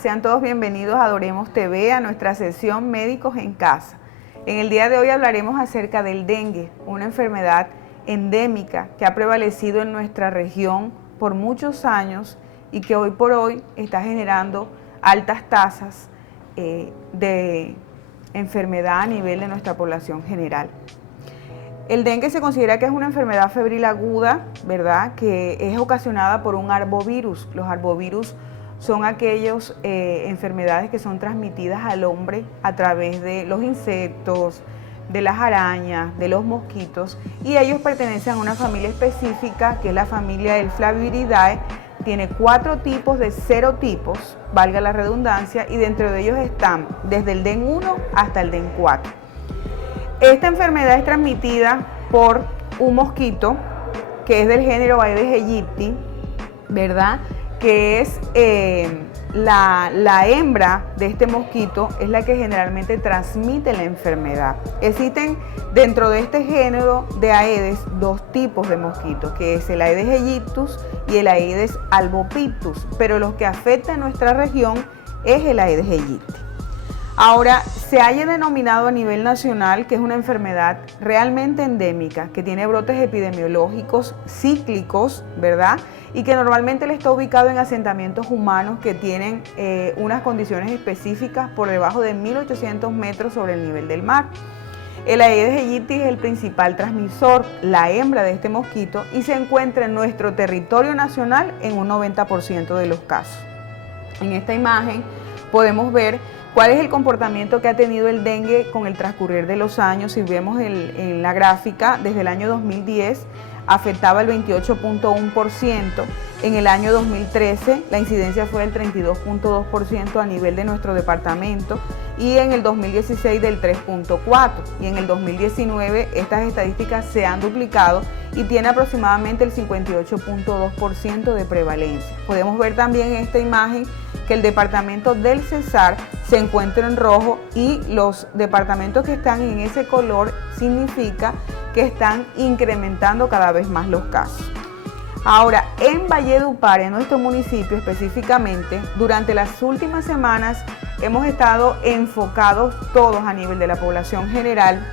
sean todos bienvenidos a Adoremos TV, a nuestra sesión Médicos en Casa. En el día de hoy hablaremos acerca del dengue, una enfermedad endémica que ha prevalecido en nuestra región por muchos años y que hoy por hoy está generando altas tasas de enfermedad a nivel de nuestra población general. El dengue se considera que es una enfermedad febril aguda, ¿verdad?, que es ocasionada por un arbovirus. Los arbovirus son aquellas enfermedades que son transmitidas al hombre a través de los insectos, de las arañas, de los mosquitos, y ellos pertenecen a una familia específica que es la familia del Flaviviridae. Tiene 4 tipos de serotipos, valga la redundancia, y dentro de ellos están desde el DEN 1 hasta el DEN 4. Esta enfermedad es transmitida por un mosquito que es del género Aedes aegypti, ¿verdad?, que es la hembra de este mosquito, es la que generalmente transmite la enfermedad. Existen dentro de este género de Aedes 2 tipos de mosquitos, que es el Aedes aegyptus y el Aedes albopictus, pero los que afectan a nuestra región es el Aedes aegypti. Ahora, se haya denominado a nivel nacional que es una enfermedad realmente endémica, que tiene brotes epidemiológicos cíclicos, ¿verdad?, y que normalmente le está ubicado en asentamientos humanos que tienen unas condiciones específicas por debajo de 1.800 metros sobre el nivel del mar. El Aedes aegypti es el principal transmisor, la hembra de este mosquito, y se encuentra en nuestro territorio nacional en un 90% de los casos. En esta imagen podemos ver cuál es el comportamiento que ha tenido el dengue con el transcurrir de los años. Si vemos en la gráfica, desde el año 2010 afectaba el 28.1%, en el año 2013 la incidencia fue del 32.2% a nivel de nuestro departamento y en el 2016 del 3.4%, y en el 2019 estas estadísticas se han duplicado y tiene aproximadamente el 58.2% de prevalencia. Podemos ver también en esta imagen que el departamento del Cesar se encuentra en rojo y los departamentos que están en ese color significa que están incrementando cada vez más los casos. Ahora, en Valledupar, en nuestro municipio específicamente, durante las últimas semanas hemos estado enfocados todos a nivel de la población general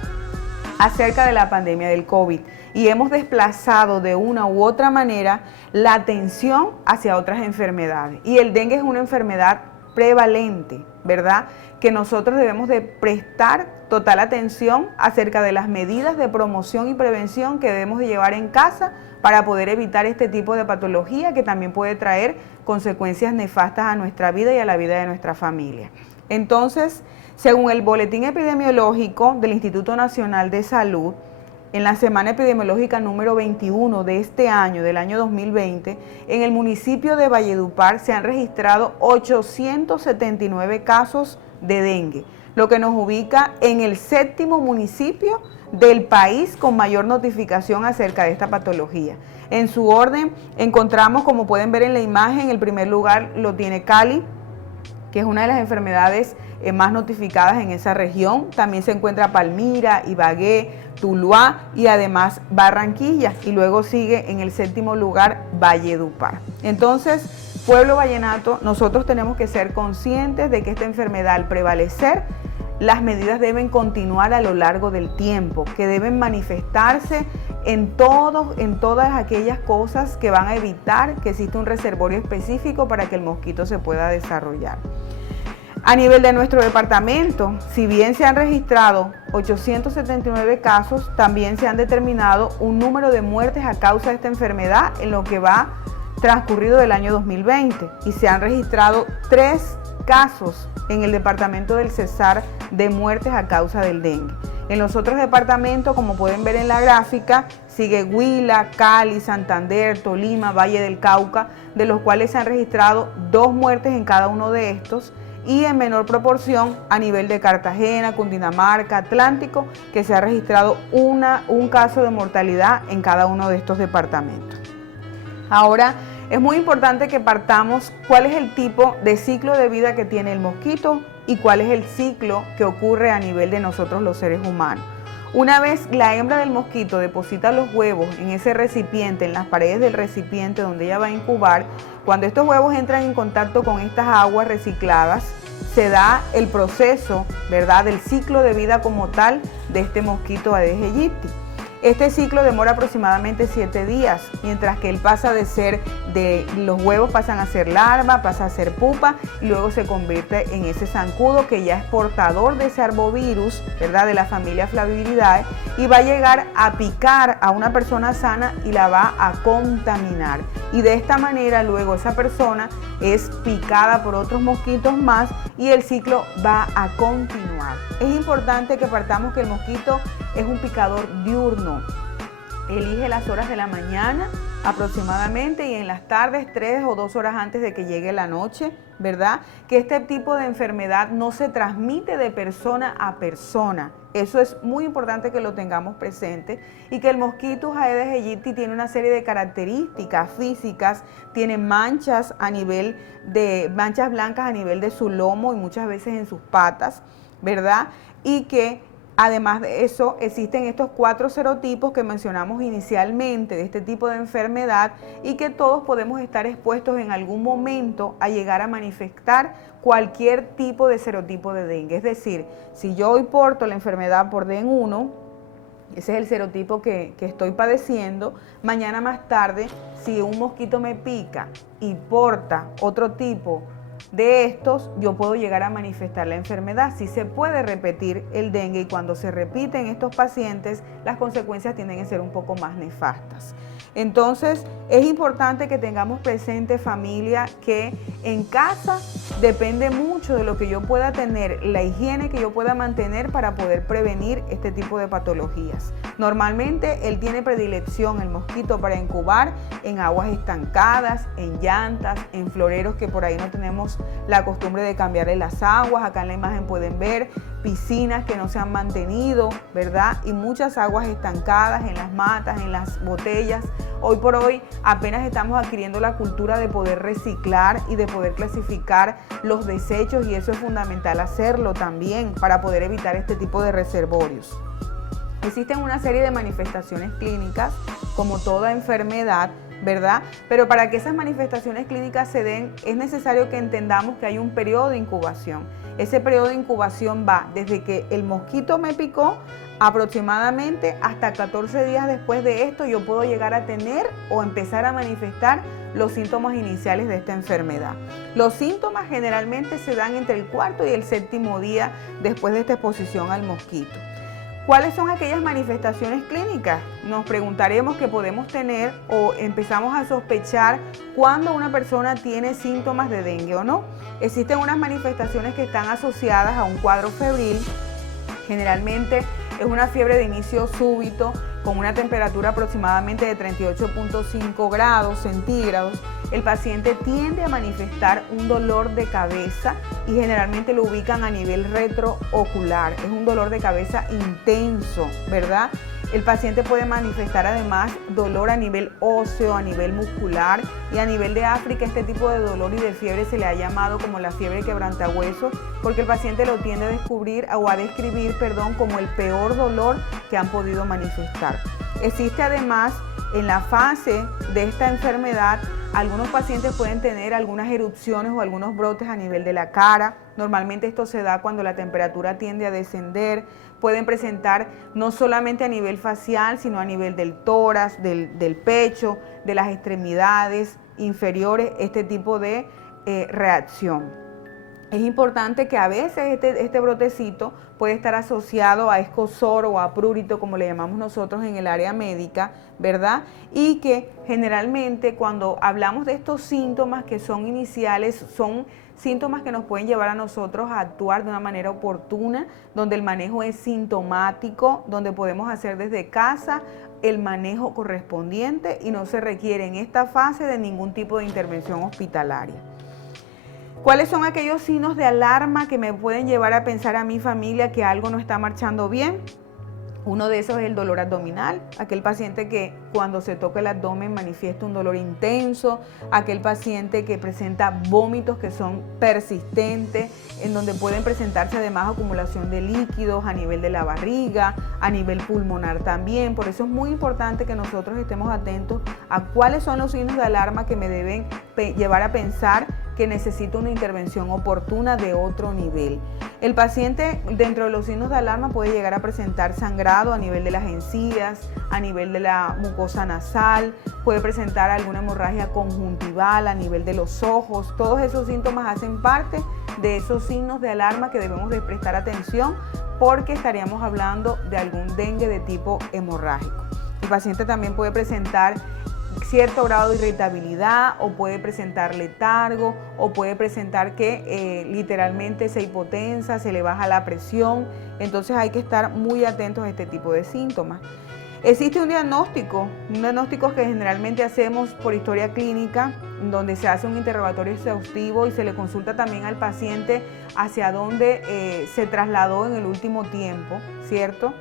acerca de la pandemia del COVID y hemos desplazado de una u otra manera la atención hacia otras enfermedades. Y el dengue es una enfermedad prevalente, ¿verdad?, que nosotros debemos de prestar total atención acerca de las medidas de promoción y prevención que debemos de llevar en casa para poder evitar este tipo de patología que también puede traer consecuencias nefastas a nuestra vida y a la vida de nuestra familia. Entonces, según el boletín epidemiológico del Instituto Nacional de Salud, en la semana epidemiológica número 21 de este año, del año 2020, en el municipio de Valledupar se han registrado 879 casos de dengue, lo que nos ubica en el 7º municipio del país con mayor notificación acerca de esta patología. En su orden encontramos, como pueden ver en la imagen, el primer lugar lo tiene Cali, que es una de las enfermedades más notificadas en esa región. También se encuentra Palmira, Ibagué, Tuluá y además Barranquilla. Y luego sigue en el 7º lugar Valledupar. Entonces, pueblo vallenato, nosotros tenemos que ser conscientes de que esta enfermedad, al prevalecer, las medidas deben continuar a lo largo del tiempo, que deben manifestarse en todas aquellas cosas que van a evitar que exista un reservorio específico para que el mosquito se pueda desarrollar. A nivel de nuestro departamento, si bien se han registrado 879 casos, también se han determinado un número de muertes a causa de esta enfermedad en lo que va transcurrido del año 2020 y se han registrado 3 casos en el departamento del Cesar de muertes a causa del dengue. En los otros departamentos, como pueden ver en la gráfica, sigue Huila, Cali, Santander, Tolima, Valle del Cauca, de los cuales se han registrado 2 muertes en cada uno de estos, y en menor proporción a nivel de Cartagena, Cundinamarca, Atlántico, que se ha registrado un caso de mortalidad en cada uno de estos departamentos. Ahora, es muy importante que partamos cuál es el tipo de ciclo de vida que tiene el mosquito y cuál es el ciclo que ocurre a nivel de nosotros los seres humanos. Una vez la hembra del mosquito deposita los huevos en ese recipiente, en las paredes del recipiente donde ella va a incubar, cuando estos huevos entran en contacto con estas aguas recicladas, se da el proceso, ¿verdad?, del ciclo de vida como tal de este mosquito Aedes aegypti. Este ciclo demora aproximadamente 7 días, mientras que él pasa los huevos pasan a ser larva, pasa a ser pupa y luego se convierte en ese zancudo que ya es portador de ese arbovirus, ¿verdad?, de la familia Flaviviridae, y va a llegar a picar a una persona sana y la va a contaminar. Y de esta manera luego esa persona es picada por otros mosquitos más y el ciclo va a continuar. Es importante que partamos que el mosquito es un picador diurno. Elige las horas de la mañana aproximadamente y en las tardes 3 o 2 horas antes de que llegue la noche, ¿verdad? Que este tipo de enfermedad no se transmite de persona a persona. Eso es muy importante que lo tengamos presente y que el mosquito Aedes aegypti tiene una serie de características físicas, tiene manchas blancas a nivel de su lomo y muchas veces en sus patas, ¿verdad? Y que además de eso, existen estos 4 serotipos que mencionamos inicialmente de este tipo de enfermedad y que todos podemos estar expuestos en algún momento a llegar a manifestar cualquier tipo de serotipo de dengue. Es decir, si yo hoy porto la enfermedad por DEN1, ese es el serotipo que estoy padeciendo, mañana más tarde, si un mosquito me pica y porta otro tipo de estos, yo puedo llegar a manifestar la enfermedad. Sí se puede repetir el dengue y cuando se repite en estos pacientes, las consecuencias tienden a ser un poco más nefastas. Entonces, es importante que tengamos presente, familia, que en casa depende mucho de lo que yo pueda tener, la higiene que yo pueda mantener para poder prevenir este tipo de patologías. Normalmente, él tiene predilección, el mosquito, para incubar en aguas estancadas, en llantas, en floreros que por ahí no tenemos la costumbre de cambiarle las aguas. Acá en la imagen pueden ver piscinas que no se han mantenido, ¿verdad? Y muchas aguas estancadas en las matas, en las botellas. Hoy por hoy apenas estamos adquiriendo la cultura de poder reciclar y de poder clasificar los desechos y eso es fundamental hacerlo también para poder evitar este tipo de reservorios. Existen una serie de manifestaciones clínicas como toda enfermedad, ¿verdad? Pero para que esas manifestaciones clínicas se den es necesario que entendamos que hay un periodo de incubación. Ese periodo de incubación va desde que el mosquito me picó aproximadamente hasta 14 días después de esto yo puedo llegar a tener o empezar a manifestar los síntomas iniciales de esta enfermedad. Los síntomas generalmente se dan entre el 4º y el 7º día después de esta exposición al mosquito. ¿Cuáles son aquellas manifestaciones clínicas? Nos preguntaremos que podemos tener o empezamos a sospechar cuando una persona tiene síntomas de dengue o no. Existen unas manifestaciones que están asociadas a un cuadro febril. Generalmente es una fiebre de inicio súbito con una temperatura aproximadamente de 38.5 grados centígrados. El paciente tiende a manifestar un dolor de cabeza y generalmente lo ubican a nivel retroocular. Es un dolor de cabeza intenso, ¿verdad? El paciente puede manifestar además dolor a nivel óseo, a nivel muscular y a nivel de África. Este tipo de dolor y de fiebre se le ha llamado como la fiebre quebrantahuesos porque el paciente lo tiende a describir como el peor dolor que han podido manifestar. Existe además en la fase de esta enfermedad, algunos pacientes pueden tener algunas erupciones o algunos brotes a nivel de la cara. Normalmente esto se da cuando la temperatura tiende a descender. Pueden presentar no solamente a nivel facial, sino a nivel del tórax, del pecho, de las extremidades inferiores, este tipo de reacción. Es importante que a veces este brotecito puede estar asociado a escozor o a prurito, como le llamamos nosotros en el área médica, ¿verdad? Y que generalmente cuando hablamos de estos síntomas que son iniciales, son síntomas que nos pueden llevar a nosotros a actuar de una manera oportuna, donde el manejo es sintomático, donde podemos hacer desde casa el manejo correspondiente y no se requiere en esta fase de ningún tipo de intervención hospitalaria. ¿Cuáles son aquellos signos de alarma que me pueden llevar a pensar a mi familia que algo no está marchando bien? Uno de esos es el dolor abdominal, aquel paciente que cuando se toca el abdomen manifiesta un dolor intenso, aquel paciente que presenta vómitos que son persistentes, en donde pueden presentarse además acumulación de líquidos a nivel de la barriga, a nivel pulmonar también. Por eso es muy importante que nosotros estemos atentos a cuáles son los signos de alarma que me deben llevar a pensar que necesita una intervención oportuna de otro nivel. El paciente, dentro de los signos de alarma, puede llegar a presentar sangrado a nivel de las encías, a nivel de la mucosa nasal, puede presentar alguna hemorragia conjuntival a nivel de los ojos. Todos esos síntomas hacen parte de esos signos de alarma que debemos de prestar atención, porque estaríamos hablando de algún dengue de tipo hemorrágico. El paciente también puede presentar cierto grado de irritabilidad, o puede presentar letargo, o puede presentar que literalmente se hipotensa, se le baja la presión. Entonces hay que estar muy atentos a este tipo de síntomas. Existe un diagnóstico que generalmente hacemos por historia clínica, donde se hace un interrogatorio exhaustivo y se le consulta también al paciente hacia dónde se trasladó en el último tiempo, ¿cierto?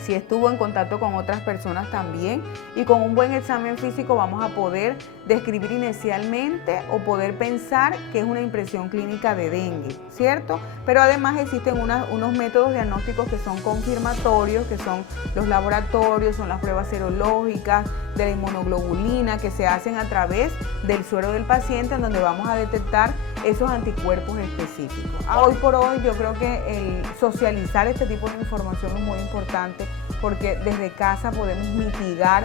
Si estuvo en contacto con otras personas también, y con un buen examen físico vamos a poder describir inicialmente o poder pensar que es una impresión clínica de dengue, ¿cierto? Pero además existen unos métodos diagnósticos que son confirmatorios, que son los laboratorios, son las pruebas serológicas de la inmunoglobulina, que se hacen a través del suero del paciente, en donde vamos a detectar esos anticuerpos específicos. Hoy por hoy yo creo que el socializar este tipo de información es muy importante, porque desde casa podemos mitigar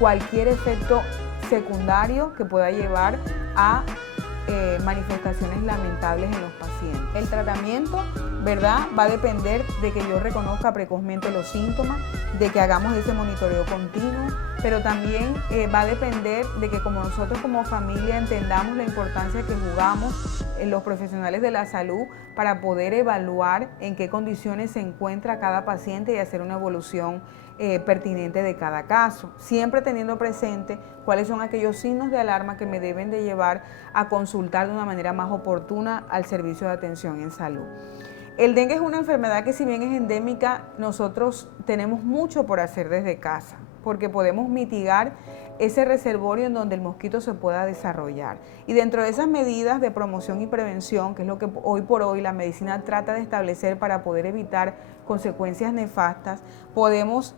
cualquier efecto secundario que pueda llevar a manifestaciones lamentables en los pacientes. El tratamiento, ¿verdad?, va a depender de que yo reconozca precozmente los síntomas, de que hagamos ese monitoreo continuo, pero también va a depender de que como nosotros como familia entendamos la importancia que jugamos los profesionales de la salud para poder evaluar en qué condiciones se encuentra cada paciente y hacer una evolución pertinente de cada caso, siempre teniendo presente cuáles son aquellos signos de alarma que me deben de llevar a consultar de una manera más oportuna al servicio de atención en salud. El dengue es una enfermedad que, si bien es endémica, nosotros tenemos mucho por hacer desde casa, porque podemos mitigar ese reservorio en donde el mosquito se pueda desarrollar. Y dentro de esas medidas de promoción y prevención, que es lo que hoy por hoy la medicina trata de establecer para poder evitar consecuencias nefastas, podemos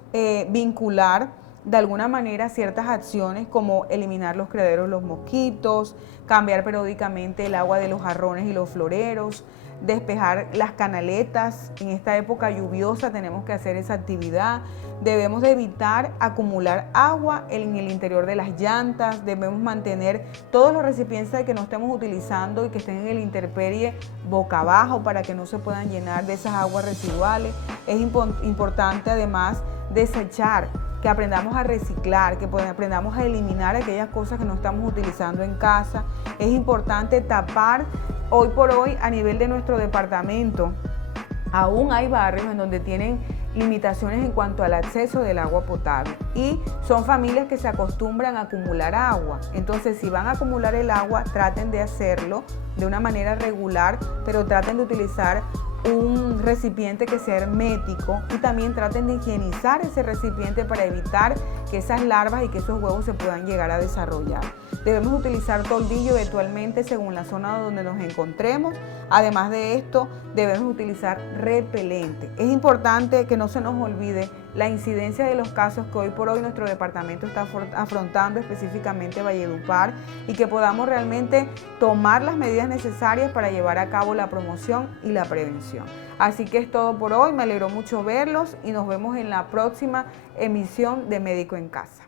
vincular de alguna manera ciertas acciones, como eliminar los criaderos de los mosquitos, cambiar periódicamente el agua de los jarrones y los floreros, despejar las canaletas. En esta época lluviosa tenemos que hacer esa actividad. Debemos de evitar acumular agua en el interior de las llantas. Debemos mantener todos los recipientes que no estemos utilizando y que estén en el intemperie boca abajo, para que no se puedan llenar de esas aguas residuales. Es importante además desechar, que aprendamos a reciclar, que aprendamos a eliminar aquellas cosas que no estamos utilizando en casa. Es importante tapar. Hoy por hoy, a nivel de nuestro departamento, aún hay barrios en donde tienen limitaciones en cuanto al acceso del agua potable, y son familias que se acostumbran a acumular agua. Entonces, si van a acumular el agua, traten de hacerlo de una manera regular, pero traten de utilizar un recipiente que sea hermético, y también traten de higienizar ese recipiente para evitar que esas larvas y que esos huevos se puedan llegar a desarrollar. Debemos utilizar toldillo eventualmente según la zona donde nos encontremos. Además de esto, debemos utilizar repelente. Es importante que no se nos olvide la incidencia de los casos que hoy por hoy nuestro departamento está afrontando, específicamente Valledupar, y que podamos realmente tomar las medidas necesarias para llevar a cabo la promoción y la prevención. Así que es todo por hoy. Me alegró mucho verlos y nos vemos en la próxima emisión de Médico en Casa.